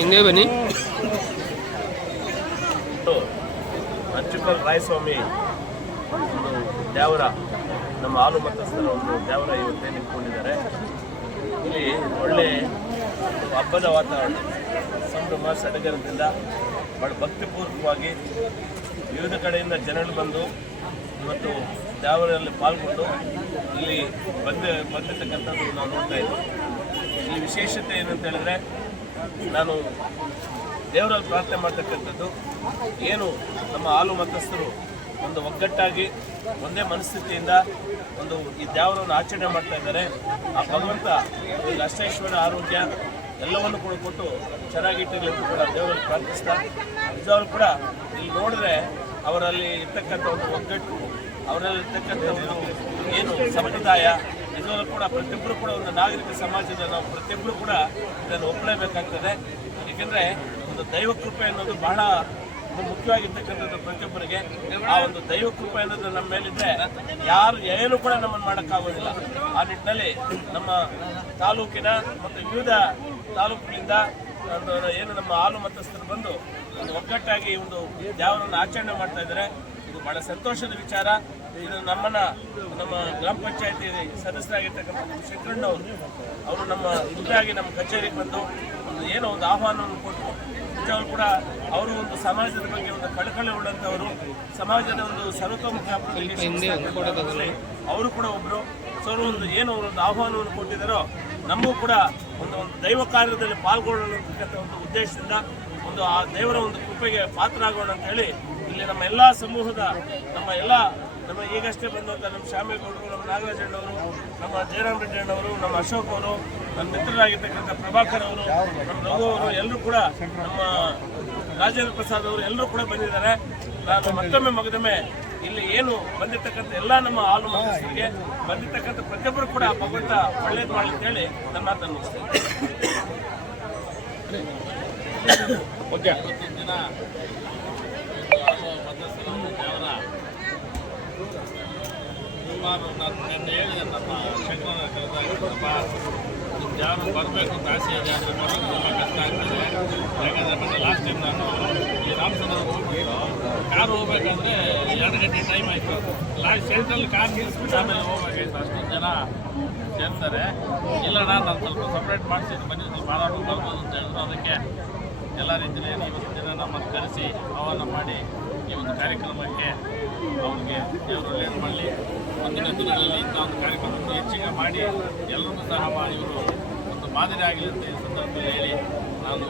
ಹಿಂಗೆ ಬನ್ನಿ. ಅಚ್ಚುಕಲ್ ರಾಯಸ್ವಾಮಿ ಒಂದು ದೇವರ ನಮ್ಮ ಹಾಲು ಮತಸ್ಥರ ಒಂದು ದೇವರ ಇವತ್ತೇ ನಿಂತ್ಕೊಂಡಿದ್ದಾರೆ. ಇಲ್ಲಿ ಒಳ್ಳೆ ಹಬ್ಬದ ವಾತಾವರಣ, ಸಂಭ್ರಮ ಸಡಗರದಿಂದ ಬಹಳ ಭಕ್ತಿಪೂರ್ವಕವಾಗಿ ವಿವಿಧ ಕಡೆಯಿಂದ ಜನರು ಬಂದು ಇವತ್ತು ದೇವರಲ್ಲಿ ಪಾಲ್ಗೊಂಡು ಇಲ್ಲಿ ಬಂದಿರ್ತಕ್ಕಂಥದ್ದು ನಾವು ನೋಡ್ತಾ ಇದ್ದೀವಿ. ಇಲ್ಲಿ ವಿಶೇಷತೆ ಏನಂತ ಹೇಳಿದ್ರೆ, ನಾನು ದೇವರಲ್ಲಿ ಪ್ರಾರ್ಥನೆ ಮಾಡ್ತಕ್ಕಂಥದ್ದು ಏನು ನಮ್ಮ ಹಾಲು ಮತಸ್ಥರು ಒಂದು ಒಗ್ಗಟ್ಟಾಗಿ ಒಂದೇ ಮನಸ್ಥಿತಿಯಿಂದ ಒಂದು ಈ ದೇವರನ್ನು ಆಚರಣೆ ಮಾಡ್ತಾ ಇದ್ದಾರೆ. ಆ ಭಗವಂತ ಇಲ್ಲಿ ಅಷ್ಟೈಶ್ವರ್ಯ ಆರೋಗ್ಯ ಎಲ್ಲವನ್ನು ಕೂಡ ಕೊಟ್ಟು ಚೆನ್ನಾಗಿಟ್ಟಿರಲಿ ಅಂತ ಕೂಡ ದೇವರಲ್ಲಿ ಪ್ರಾರ್ಥಿಸ್ತಾ, ನಿಜವಾಗ್ಲೂ ಕೂಡ ಇಲ್ಲಿ ನೋಡಿದ್ರೆ ಅವರಲ್ಲಿ ಇರ್ತಕ್ಕಂಥ ಒಂದು ಒಗ್ಗಟ್ಟು, ಅವರಲ್ಲಿ ಇರ್ತಕ್ಕಂಥ ಒಂದು ಏನು ಸಂಪ್ರದಾಯ, ನಿಜವಾಗ್ಲೂ ಕೂಡ ಪ್ರತಿಯೊಬ್ಬರು ಕೂಡ ಒಂದು ನಾಗರಿಕ ಸಮಾಜದ ನಾವು ಪ್ರತಿಯೊಬ್ಬರು ಕೂಡ ಇದನ್ನು ಒಪ್ಪಲೇಬೇಕಾಗ್ತದೆ. ಏಕೆಂದರೆ ಒಂದು ದೈವ ಕೃಪೆ ಅನ್ನೋದು ಬಹಳ ಮುಖ್ಯವಾಗಿರ್ತಕ್ಕಂಥದ್ದು ಪ್ರತಿಯೊಬ್ಬರಿಗೆ. ಆ ಒಂದು ದೈವ ಕೃಪೆ ಅನ್ನೋದು ನಮ್ಮ ಮೇಲಿದ್ದರೆ ಯಾರು ಏನು ಕೂಡ ನಮ್ಮನ್ನು ಮಾಡೋಕ್ಕಾಗೋದಿಲ್ಲ. ಆ ನಿಟ್ಟಿನಲ್ಲಿ ನಮ್ಮ ತಾಲೂಕಿನ ಮತ್ತು ವಿವಿಧ ತಾಲೂಕಿನಿಂದ ಏನು ನಮ್ಮ ಹಾಲು ಮತಸ್ಥರು ಬಂದು ಒಂದು ಒಗ್ಗಟ್ಟಾಗಿ ಒಂದು ದೇವರನ್ನು ಆಚರಣೆ ಮಾಡ್ತಾ ಇದ್ದಾರೆ. ಇದು ಬಹಳ ಸಂತೋಷದ ವಿಚಾರ. ಇದು ನಮ್ಮ ಗ್ರಾಮ ಪಂಚಾಯತಿ ಸದಸ್ಯರಾಗಿರ್ತಕ್ಕಂಥ ಶಂಕರಣ್ಣವರು ಅವರು ನಮ್ಮ ಖುದ್ದಾಗಿ ನಮ್ಮ ಕಚೇರಿಗೆ ಬಂದು ಏನೋ ಒಂದು ಆಹ್ವಾನವನ್ನು ಕೊಟ್ಟು, ನಿಜವಾಗ್ಲೂ ಕೂಡ ಅವರು ಒಂದು ಸಮಾಜದ ಬಗ್ಗೆ ಒಂದು ಕಳಕಳಿ ಉಳ್ಳಂಥವರು, ಸಮಾಜದ ಒಂದು ಸರ್ವತೋಮುಖ ಅವರು ಕೂಡ ಒಬ್ಬರು. ಸೊ ಒಂದು ಏನು ಒಂದು ಆಹ್ವಾನವನ್ನು ಕೊಟ್ಟಿದ್ದಾರೋ, ನಮಗೂ ಕೂಡ ಒಂದು ದೈವ ಕಾರ್ಯದಲ್ಲಿ ಪಾಲ್ಗೊಳ್ಳತಕ್ಕಂಥ ಒಂದು ಉದ್ದೇಶದಿಂದ ಒಂದು ಆ ದೇವರ ಒಂದು ಕೃಪೆಗೆ ಪಾತ್ರರಾಗೋಣ ಅಂತ ಹೇಳಿ ಇಲ್ಲಿ ನಮ್ಮ ಎಲ್ಲ ಸಮೂಹದ ನಮ್ಮ ಈಗಷ್ಟೇ ಬಂದಂಥ ನಮ್ಮ ಶ್ಯಾಮೇಗೌಡರು, ನಮ್ಮ ನಾಗರಾಜಣ್ಣವರು, ನಮ್ಮ ಜಯರಾಮ್ ರೆಡ್ಡಿ ಅಣ್ಣವರು, ನಮ್ಮ ಅಶೋಕ್ ಅವರು, ನನ್ನ ಮಿತ್ರರಾಗಿರ್ತಕ್ಕಂಥ ಪ್ರಭಾಕರ್ ಅವರು, ನಮ್ಮ ರಘು ಅವರು, ಎಲ್ಲರೂ ಕೂಡ ನಮ್ಮ ರಾಜೇಂದ್ರ ಪ್ರಸಾದ್ ಅವರು ಎಲ್ಲರೂ ಕೂಡ ಬಂದಿದ್ದಾರೆ. ನಾನು ಮತ್ತೊಮ್ಮೆ ಇಲ್ಲಿ ಏನು ಬಂದಿರ್ತಕ್ಕಂಥ ಎಲ್ಲ ನಮ್ಮ ಹಾಲು ಮತಸ್ಥರಿಗೆ ಬಂದಿರ್ತಕ್ಕಂಥ ಪ್ರತಿಯೊಬ್ಬರು ಕೂಡ ಭಗವಂತ ಒಳ್ಳೇದು ಮಾಡಲಿ ಅಂತ ಹೇಳಿ ನನ್ನ ಮಾತನ್ನು ಮುಗಿಸ್ತೇನೆ. ದಿನ ಸುಮಾರು ನಾನು ಹೇಳಿದೆ, ನಮ್ಮ ಶಂಕರನ ಕರೆದಾಗ ಯಾರು ಬರಬೇಕು ಅಂತ ಆಸೆ ಇದೆ, ಆದರೆ ಬರೋದು ತುಂಬ ಕಷ್ಟ ಆಗ್ತದೆ. ಯಾಕಂದರೆ ಮೊನ್ನೆ ಲಾಸ್ಟ್ ಟೈಮ್ ನಾನು ಈ ರಾಮಚಂದ್ರ ಹೋಗ್ಬಿಟ್ಟು ಕಾರ್ ಹೋಗ್ಬೇಕಂದ್ರೆ 2 ಗಂಟೆ ಟೈಮ್ ಆಯಿತು. ಲಾಸ್ಟ್ ಸೆಂಟ್ರಲ್ಲಿ ಕಾರ್ ನಿಲ್ಲಿಸ್ಬಿಟ್ಟು ಆಮೇಲೆ ಹೋಗ್ಬೇಕಾಯ್ತು. ಅಷ್ಟೊಂದು ಜನ ಸೇರ್ತಾರೆ. ಇಲ್ಲ ನಾನು ಸ್ವಲ್ಪ ಸಪ್ರೇಟ್ ಮಾಡಿಸಿದ್ದು ಬನ್ನಿ, ಸ್ವಲ್ಪ ಆರಾಮ ಬರ್ಬೋದು ಅಂತ ಹೇಳಿದ್ರು. ಅದಕ್ಕೆ ಎಲ್ಲ ರೀತಿಯಲ್ಲಿ ಇವತ್ತು ದಿನ ನಮ್ಮನ್ನು ಕರೆಸಿ ಆಹ್ವಾನ ಮಾಡಿ ಈ ಒಂದು ಕಾರ್ಯಕ್ರಮಕ್ಕೆ ಅವ್ರಿಗೆ ದೇವರು ಒಳ್ಳೆಯದು ಮಾಡಲಿ. ಮುಂದಿನ ದಿನಗಳಲ್ಲಿ ಇಂಥ ಒಂದು ಕಾರ್ಯಕ್ರಮವನ್ನು ಹೆಚ್ಚಿಗೆ ಮಾಡಿ ಎಲ್ಲರೂ ಸಹ ಇವರು ಒಂದು ಮಾದರಿ ಆಗಲಿ ಅಂತ ಈ ಸಂದರ್ಭದಲ್ಲಿ ಹೇಳಿ ನಾನು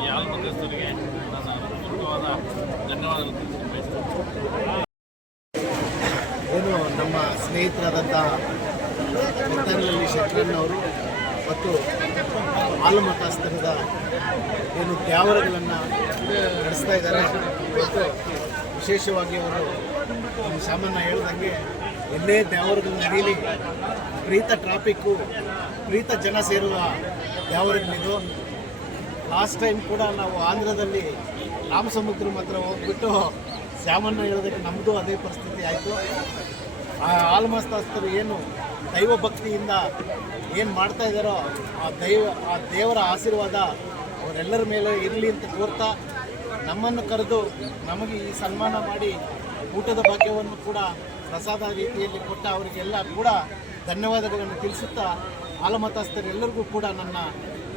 ಈ ಹಾಲು ಮತಸ್ಥರಿಗೆ ನನ್ನ ಪೂರ್ವಕವಾದ ಧನ್ಯವಾದಗಳು ತಿಳಿಸಿ ಏನು ನಮ್ಮ ಸ್ನೇಹಿತರಾದಂಥ ಮುತ್ತನಹಳ್ಳಿ ಶಂಕರಣ್ಣವರು ಮತ್ತು ಹಾಲು ಮತಸ್ಥರದ ಏನು ತ್ಯಾವರಗಳನ್ನು ನಡೆಸ್ತಾ ಇದ್ದಾರೆ. ಮತ್ತು ವಿಶೇಷವಾಗಿ ಅವರು ಸಾಮಾನ್ಯ ಹೇಳ್ದಂಗೆ ಎಲ್ಲೇ ತ್ಯಾವರಗಳು ನಡೀಲಿ, ವಿಪರೀತ ಟ್ರಾಫಿಕ್ಕು, ವಿಪರೀತ ಜನ ಸೇರುವ ತ್ಯಾವರಗಳಿದು. ಲಾಸ್ಟ್ ಟೈಮ್ ಕೂಡ ನಾವು ಆಂಧ್ರದಲ್ಲಿ ರಾಮಸಮುದ್ರ ಹತ್ರ ಹೋಗ್ಬಿಟ್ಟು ಸಾಮಾನ್ಯ ಹೇಳೋದಕ್ಕೆ ನಮ್ಮದು ಅದೇ ಪರಿಸ್ಥಿತಿ ಆಯಿತು. ಆ ಹಾಲು ಮತಸ್ಥರು ಏನು ದೈವ ಭಕ್ತಿಯಿಂದ ಏನು ಮಾಡ್ತಾ ಇದ್ದಾರೋ ಆ ದೇವರ ಆಶೀರ್ವಾದ ಅವರೆಲ್ಲರ ಮೇಲೆ ಇರಲಿ ಅಂತ ಕೋರ್ತಾ, ನಮ್ಮನ್ನು ಕರೆದು ನಮಗೆ ಈ ಸನ್ಮಾನ ಮಾಡಿ ಊಟದ ಭಾಗ್ಯವನ್ನು ಕೂಡ ಪ್ರಸಾದ ರೀತಿಯಲ್ಲಿ ಕೊಟ್ಟ ಅವರಿಗೆಲ್ಲ ಕೂಡ ಧನ್ಯವಾದಗಳನ್ನು ತಿಳಿಸುತ್ತಾ, ಹಾಲು ಮತಸ್ಥರೆಲ್ಲರಿಗೂ ಕೂಡ ನನ್ನ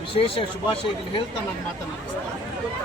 ವಿಶೇಷ ಶುಭಾಶಯಗಳು ಹೇಳ್ತಾ ನನ್ನ ಮಾತನ್ನು